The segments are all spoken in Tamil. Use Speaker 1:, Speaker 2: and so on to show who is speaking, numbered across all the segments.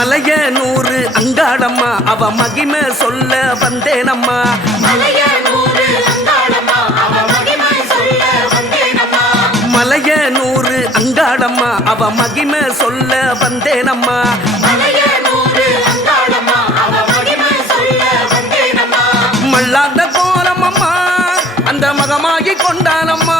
Speaker 1: மலைய நூறு அங்காளம்மா அவ மகிமை சொல்ல வந்தேனம்மா.
Speaker 2: மலைய நூறு அங்காளம்மா அவ மகிமை சொல்ல வந்தேனம்மா.
Speaker 1: மல்லாந்த கோலமம்மா அந்த மகமாகி கொண்டானம்மா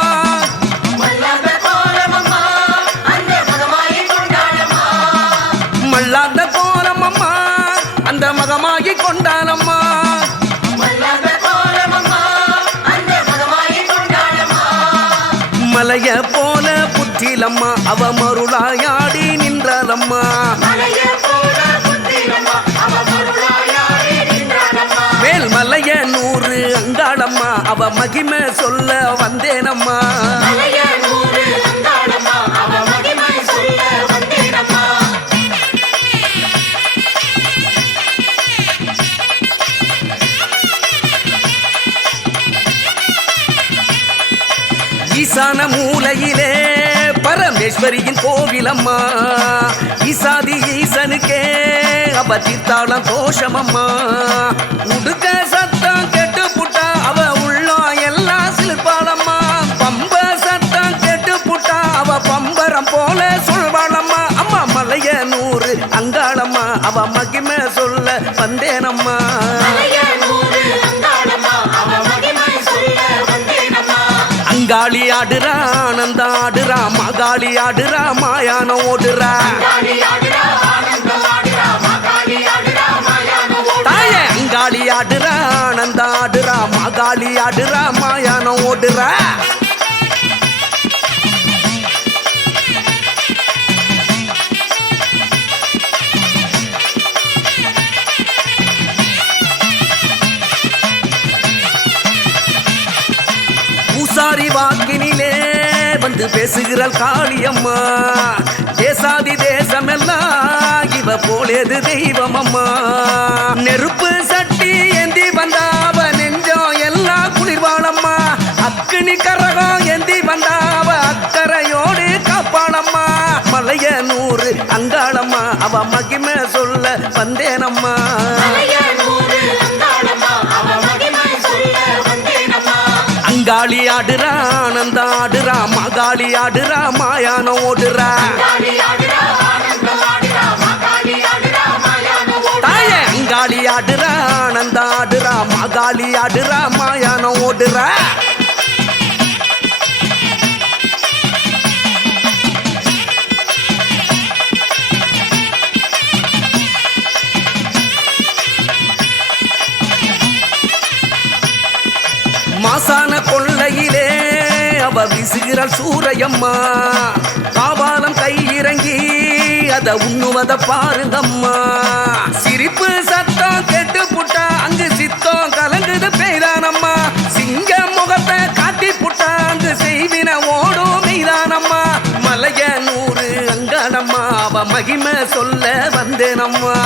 Speaker 1: மலைய போல புத்திலம்மா அவ மருளாயாடி நின்றாலம்மா
Speaker 2: மலைய போல புத்திரம்மா அவ மருளாயாடி நின்றாளம்மா
Speaker 1: மேல் மலைய நூறு அங்காளம்மா அவ மகிமை சொல்ல வந்தேனம்மா. ஈசான மூலையிலே பரமேஸ்வரியின் கோவிலம்மா. ஈசாதி ஈசனுக்கே அவ தீர்த்தாளம் தோஷமம்மா. உடுக்க சத்தம் கெட்டு புட்டா அவ உள்ளம் எல்லாம் சிலுப்பாளம்மா. பம்ப சத்தம் கெட்டு புட்டா அவ பம்பரம் போல சொல்வாளம்மா. அம்மா மலைய நூறு அங்காளம்மா அவ மகிமை சொல்ல வந்தேனம்மா. அங்காளி ஆடுறா ஆனந்த ஆடுறா மகாளி ஆடுறா மாயானம் ஓடுறா.
Speaker 2: காளி
Speaker 1: தாய அங்காளி ஆடுறா ஆனந்த ஆடுறா மகாளி ஆடுறா மாயானம் ஓடுறா. பூசாரி வாக்கினிலே வந்து பேசுகிறாள் காளியம்மா. தேசாதி தேசமெல்லாம் இவ போலேது தெய்வம் அம்மா நெருப்பு சட்டி ஏந்தி வந்தாவ நெஞ்சம் எல்லாம் குளிர்வாளம்மா. அக்கினி கரகம் ஏந்தி வந்தாவ அக்கறையோடு காப்பாளம்மா. மலைய நூறு அங்காளம்மா அவ மகிமை சொல்ல வந்தேனம்மா. அங்காளி ஆடுறா ஆனந்த ஆடுறா மகாளி ஆடுறா மாயானம் ஓடுறா.
Speaker 2: காளி ஆடுறா
Speaker 1: தாய அங்காளி ஆடுறா ஆனந்த ஆடுறா மகாளி ஆடுறா மாயானம் ஓடுறா. அவ விசுகிறாள் சூரையம்மா. காவாலம் கை இறங்கி அத உண்ணுவத பாருங்கம்மா. சிரிப்பு சத்தம் கெட்டு புட்டா அங்கு சித்தம் கலங்குது பெய்தானம்மா. சிங்க முகத்தை காட்டி புட்டா அங்கு செய்வின ஓடும் மெய்தானம்மா. மலைய நூறு அங்கானம்மா அவ மகிமை சொல்ல வந்தேனம்மா.